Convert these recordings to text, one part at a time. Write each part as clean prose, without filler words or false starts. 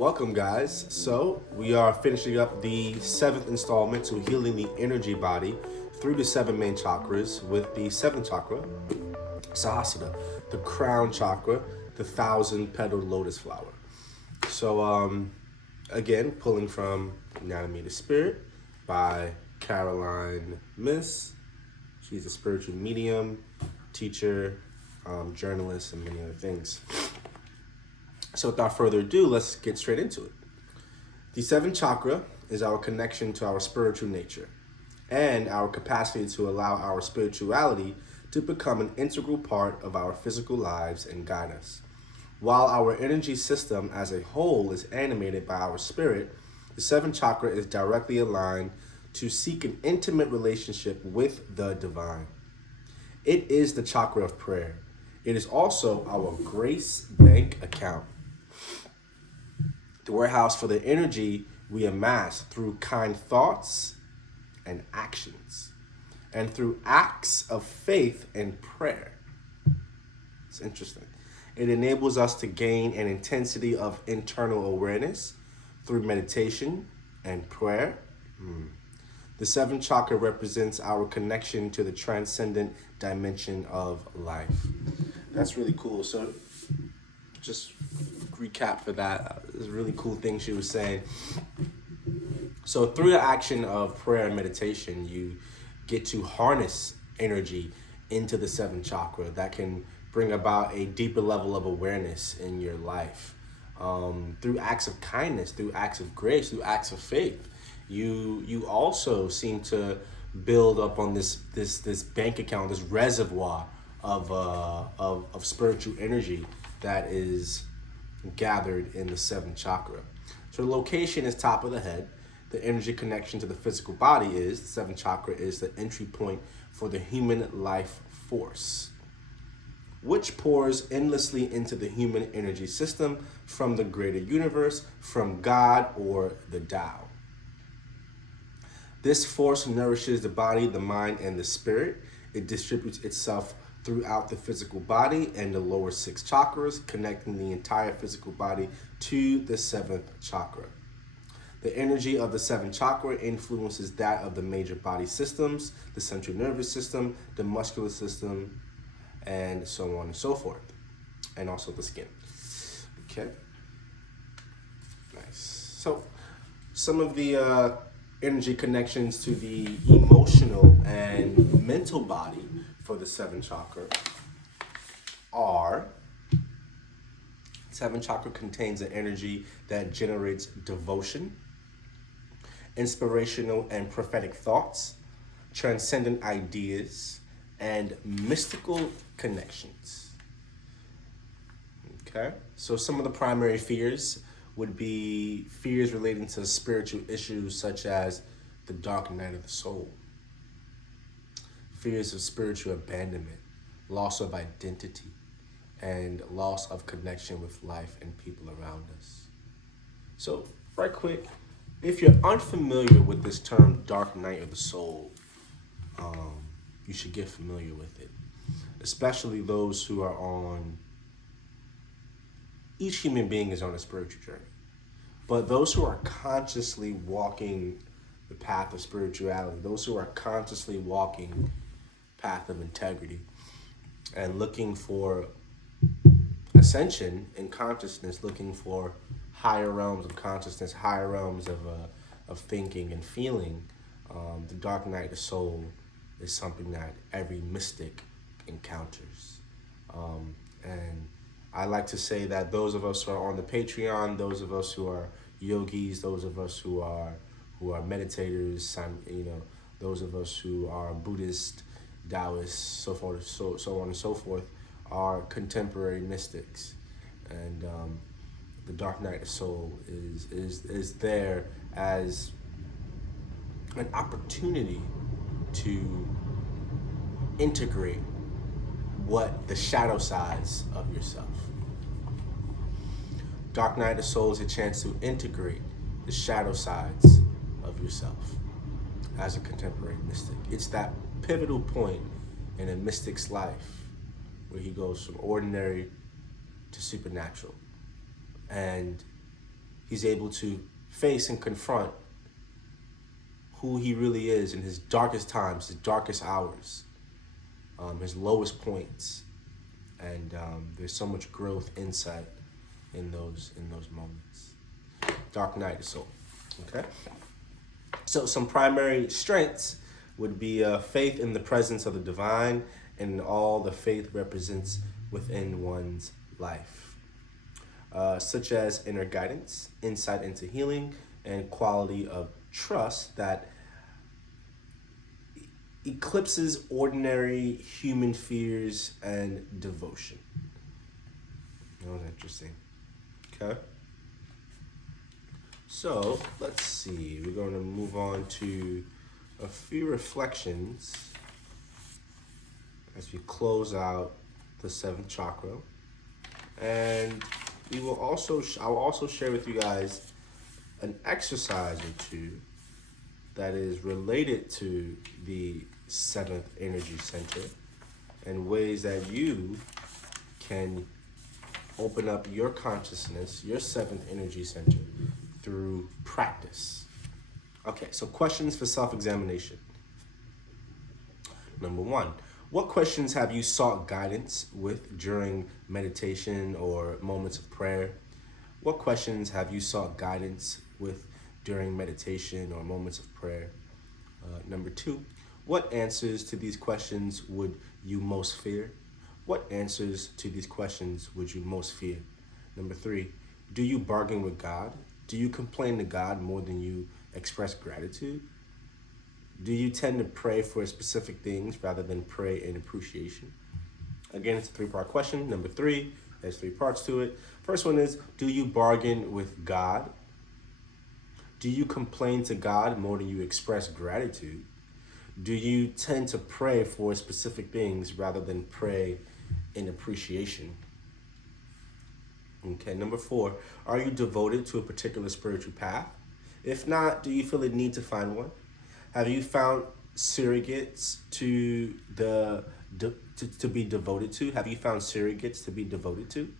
Welcome, guys. So, we are finishing up the seventh installment to healing the energy body through the seven main chakras with the seventh chakra, Sahasrara, the crown chakra, the thousand petaled lotus flower. So, again, pulling from Anatomy of the Spirit by Caroline Miss. She's a spiritual medium, teacher, journalist, and many other things. So without further ado, let's get straight into it. The seventh chakra is our connection to our spiritual nature and our capacity to allow our spirituality to become an integral part of our physical lives and guide us. While our energy system as a whole is animated by our spirit, the seventh chakra is directly aligned to seek an intimate relationship with the divine. It is the chakra of prayer. It is also our grace bank account, the warehouse for the energy we amass through kind thoughts and actions, and through acts of faith and prayer. It's interesting. It enables us to gain an intensity of internal awareness through meditation and prayer. The seventh chakra represents our connection to the transcendent dimension of life. That's really cool. So just recap for that. It's a really cool thing she was saying. So through the action of prayer and meditation, you get to harness energy into the seventh chakra that can bring about a deeper level of awareness in your life. Through acts of kindness, through acts of grace, through acts of faith, you also seem to build up on this bank account, this reservoir of spiritual energy that is gathered in the seventh chakra. So the location is top of the head. The energy connection to the physical body is, the seventh chakra is the entry point for the human life force, which pours endlessly into the human energy system from the greater universe, from God or the Tao. This force nourishes the body, the mind, and the spirit. It distributes itself throughout the physical body and the lower six chakras, connecting the entire physical body to the seventh chakra. The energy of the seventh chakra influences that of the major body systems, the central nervous system, the muscular system, and so on and so forth, and also the skin. Okay, nice. So some of the energy connections to the emotional and mental body for the seventh chakra are: seventh chakra contains an energy that generates devotion, inspirational and prophetic thoughts, transcendent ideas, and mystical connections. Okay, so some of the primary fears would be fears relating to spiritual issues such as the dark night of the soul, fears of spiritual abandonment, loss of identity, and loss of connection with life and people around us. So, right quick, if you're unfamiliar with this term, dark night of the soul, you should get familiar with it, especially those who are on, each human being is on a spiritual journey, but those who are consciously walking the path of spirituality, those who are consciously walking path of integrity and looking for ascension in consciousness, looking for higher realms of consciousness, higher realms of thinking and feeling, the dark night of the soul is something that every mystic encounters. And I like to say that those of us who are on the Patreon, those of us who are yogis, those of us who are meditators, those of us who are Buddhist, Taoists, so forth, so on and so forth, are contemporary mystics. And the dark night of soul is there as an opportunity to integrate what the shadow sides of yourself. Dark night of the soul is a chance to integrate the shadow sides of yourself as a contemporary mystic. It's that pivotal point in a mystic's life where he goes from ordinary to supernatural. And he's able to face and confront who he really is in his darkest times, his darkest hours, his lowest points, and there's so much growth, insight in those moments. Dark night of soul. Okay. So some primary strengths would be faith in the presence of the divine and all the faith represents within one's life, such as inner guidance, insight into healing, and quality of trust that eclipses ordinary human fears and devotion. That was interesting. Okay. So let's see. We're going to move on to a few reflections as we close out the seventh chakra, and we will also I will also share with you guys an exercise or two that is related to the seventh energy center and ways that you can open up your consciousness, your seventh energy center, through practice. Okay, so questions for self-examination. Number one, what questions have you sought guidance with during meditation or moments of prayer? What questions have you sought guidance with during meditation or moments of prayer? Number two, what answers to these questions would you most fear? What answers to these questions would you most fear? Number three, do you bargain with God? Do you complain to God more than you express gratitude? Do you tend to pray for specific things rather than pray in appreciation? Again, it's a three-part question. Number three, there's three parts to it. First one is, do you bargain with God? Do you complain to God more than you express gratitude? Do you tend to pray for specific things rather than pray in appreciation? Okay, number four, are you devoted to a particular spiritual path? If not, do you feel a need to find one? Have you found surrogates to be devoted to? Have you found surrogates to be devoted to?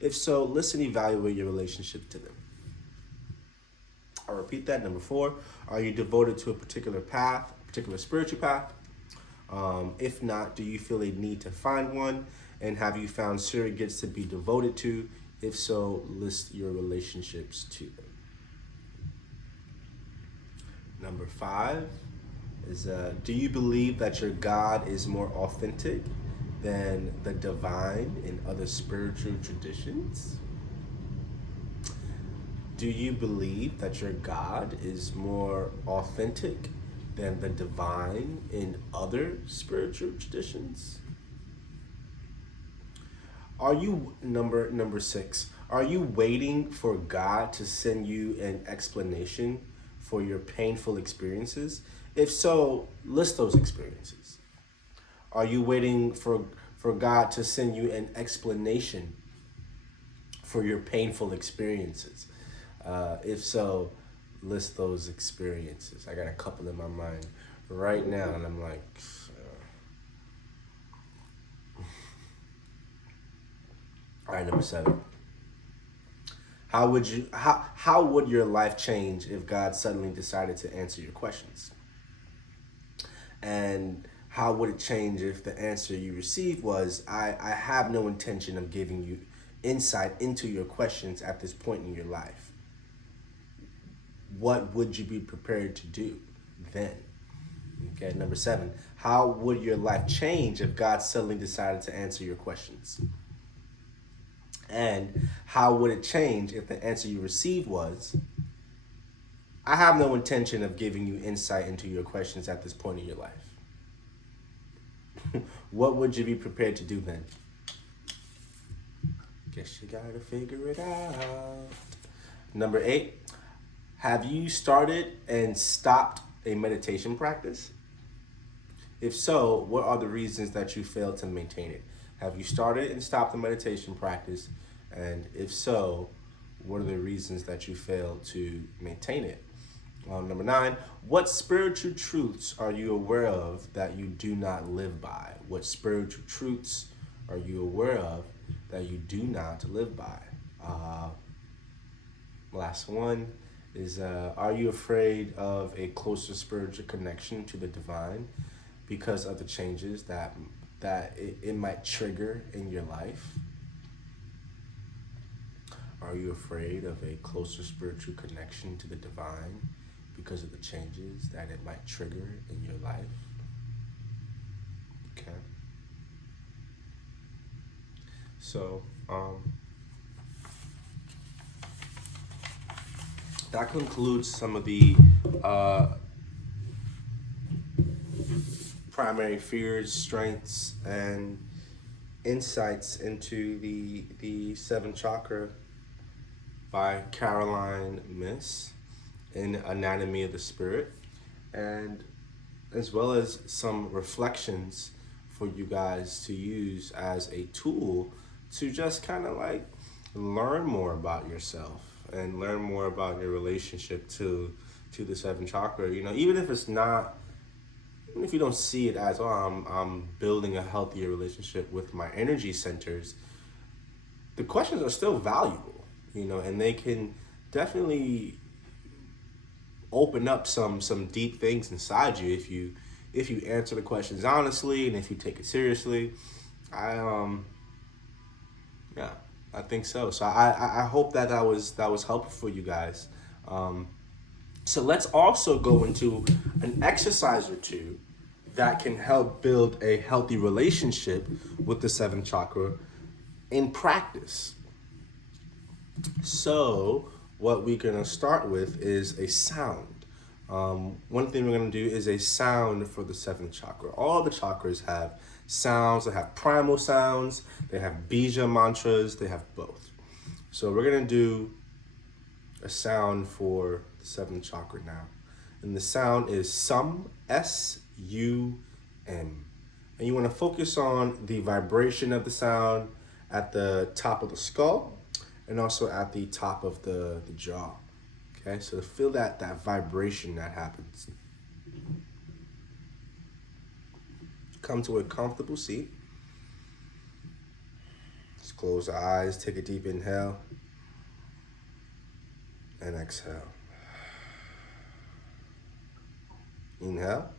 If so, listen, evaluate your relationship to them. I'll repeat that. Number four, are you devoted to a particular path, a particular spiritual path? If not, do you feel a need to find one? And have you found surrogates to be devoted to? If so, list your relationships to them. Number five is, do you believe that your God is more authentic than the divine in other spiritual traditions? Do you believe that your God is more authentic than the divine in other spiritual traditions? Are you, number six, are you waiting for God to send you an explanation for your painful experiences? If so, list those experiences. Are you waiting for God to send you an explanation for your painful experiences? If so, list those experiences. I got a couple in my mind right now, and I'm like, all right, number seven. How would your life change if God suddenly decided to answer your questions? And how would it change if the answer you received was, I have no intention of giving you insight into your questions at this point in your life? What would you be prepared to do then? Okay, number seven, how would your life change if God suddenly decided to answer your questions? And how would it change if the answer you received was, I have no intention of giving you insight into your questions at this point in your life? What would you be prepared to do then? Guess you gotta figure it out. Number eight, have you started and stopped a meditation practice? If so, what are the reasons that you failed to maintain it? Have you started and stopped the meditation practice? And if so, what are the reasons that you failed to maintain it? Number nine, what spiritual truths are you aware of that you do not live by? What spiritual truths are you aware of that you do not live by? Last one is are you afraid of a closer spiritual connection to the divine because of the changes that it might trigger in your life? Are you afraid of a closer spiritual connection to the divine because of the changes that it might trigger in your life? Okay. So, that concludes some of the uh, primary fears, strengths, and insights into the seventh chakra by Caroline Miss in Anatomy of the Spirit, and as well as some reflections for you guys to use as a tool to just kind of like learn more about yourself and learn more about your relationship to the seventh chakra. You know, even if it's not, even if you don't see it as, oh, I'm building a healthier relationship with my energy centers, the questions are still valuable, you know, and they can definitely open up some deep things inside you if you answer the questions honestly and if you take it seriously. I Yeah, I think so. So I hope that was helpful for you guys. So let's also go into an exercise or two that can help build a healthy relationship with the seventh chakra in practice. So what we're gonna start with is a sound. One thing we're gonna do is a sound for the seventh chakra. All the chakras have sounds. They have primal sounds. They have bija mantras. They have both. So we're gonna do a sound for the seventh chakra now, and the sound is sum, S-U-M, and you want to focus on the vibration of the sound at the top of the skull and also at the top of the jaw. Okay, so feel that vibration that happens. Come to a comfortable seat. Just close the eyes, take a deep inhale, and exhale. Inhale.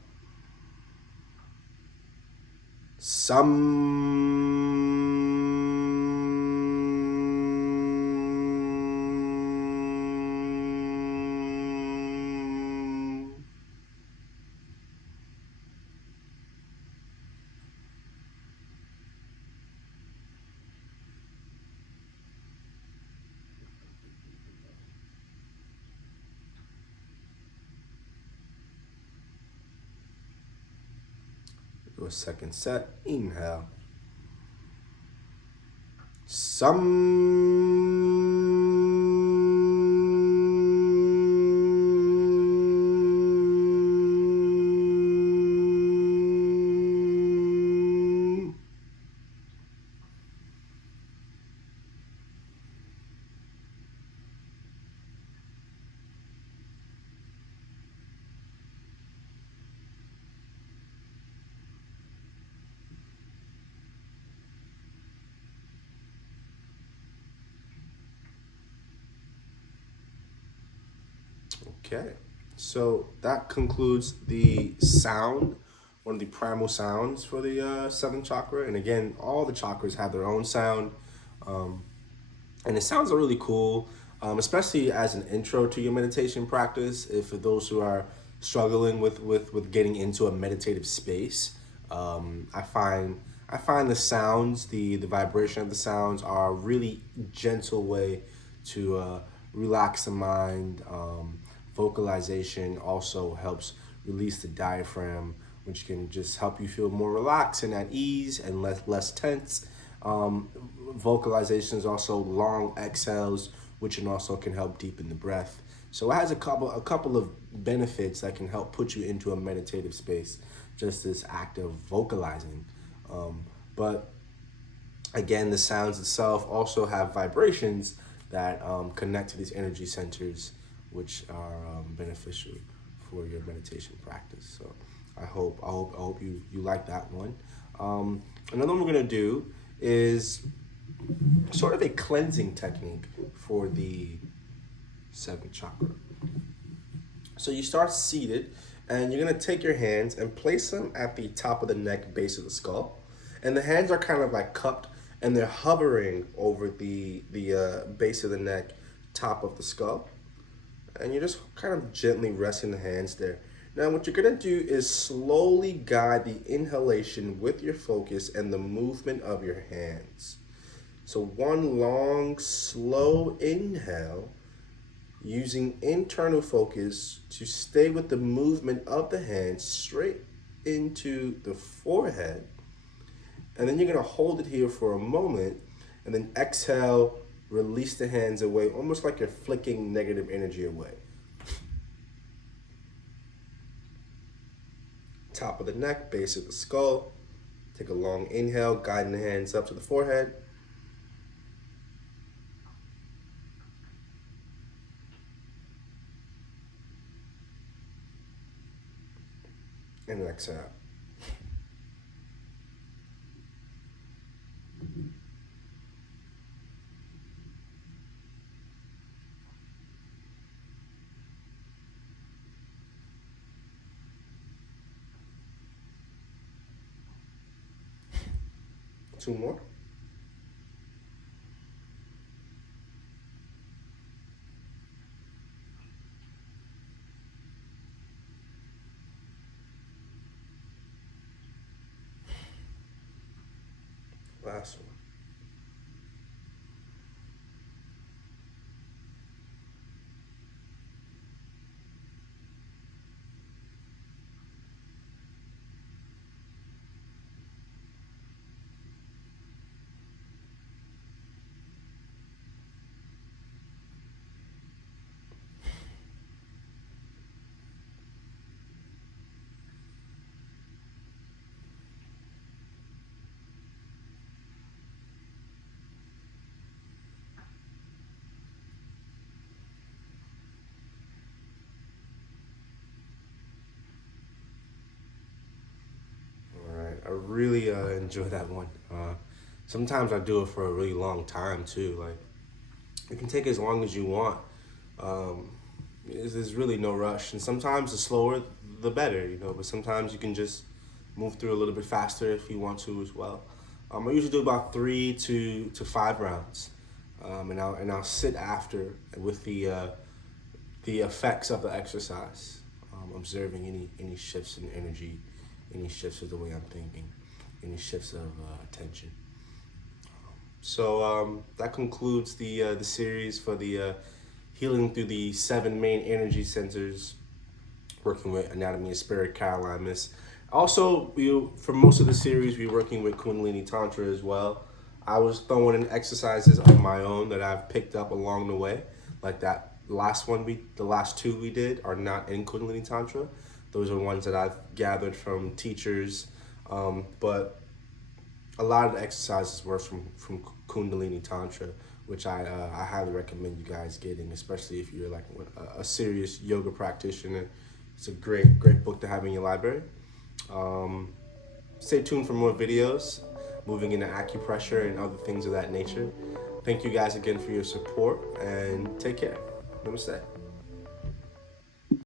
Do a second set. Inhale. Okay, so that concludes the sound, one of the primal sounds for the seventh chakra. And again, all the chakras have their own sound, and the sounds are really cool, especially as an intro to your meditation practice. If for those who are struggling with getting into a meditative space, I find the sounds, the vibration of the sounds, are a really gentle way to relax the mind. Vocalization also helps release the diaphragm, which can just help you feel more relaxed and at ease and less tense. Vocalization is also long exhales, which also can help deepen the breath. So it has a couple of benefits that can help put you into a meditative space, just this act of vocalizing. But again, the sounds itself also have vibrations that connect to these energy centers, which are beneficial for your meditation practice. So I hope you like that one. Another one we're gonna do is sort of a cleansing technique for the seventh chakra. So you start seated, and you're gonna take your hands and place them at the top of the neck, base of the skull, and the hands are kind of like cupped, and they're hovering over the base of the neck, top of the skull, and you're just kind of gently resting the hands there. Now, what you're gonna do is slowly guide the inhalation with your focus and the movement of your hands. So one long, slow inhale, using internal focus to stay with the movement of the hands straight into the forehead. And then you're gonna hold it here for a moment, and then exhale, release the hands away, almost like you're flicking negative energy away. Top of the neck, base of the skull. Take a long inhale, guiding the hands up to the forehead. And exhale. Two more. Last one. I really enjoy that one. Sometimes I do it for a really long time too. Like, you can take as long as you want. There's really no rush, and sometimes the slower, the better, you know. But sometimes you can just move through a little bit faster if you want to as well. I usually do about 3 to 5 rounds, and I'll sit after with the effects of the exercise, observing any shifts in energy, any shifts of the way I'm thinking, any shifts of attention. So that concludes the series for the healing through the 7 main energy centers, working with Anatomy of Spirit, Caroline Myss. Also, for most of the series, we're working with Kundalini Tantra as well. I was throwing in exercises of my own that I've picked up along the way, like that the last 2 we did are not in Kundalini Tantra. Those are ones that I've gathered from teachers, but a lot of the exercises were from Kundalini Tantra, which I highly recommend you guys getting, especially if you're like a serious yoga practitioner. It's a great book to have in your library. Stay tuned for more videos, moving into acupressure and other things of that nature. Thank you guys again for your support, and take care. Namaste.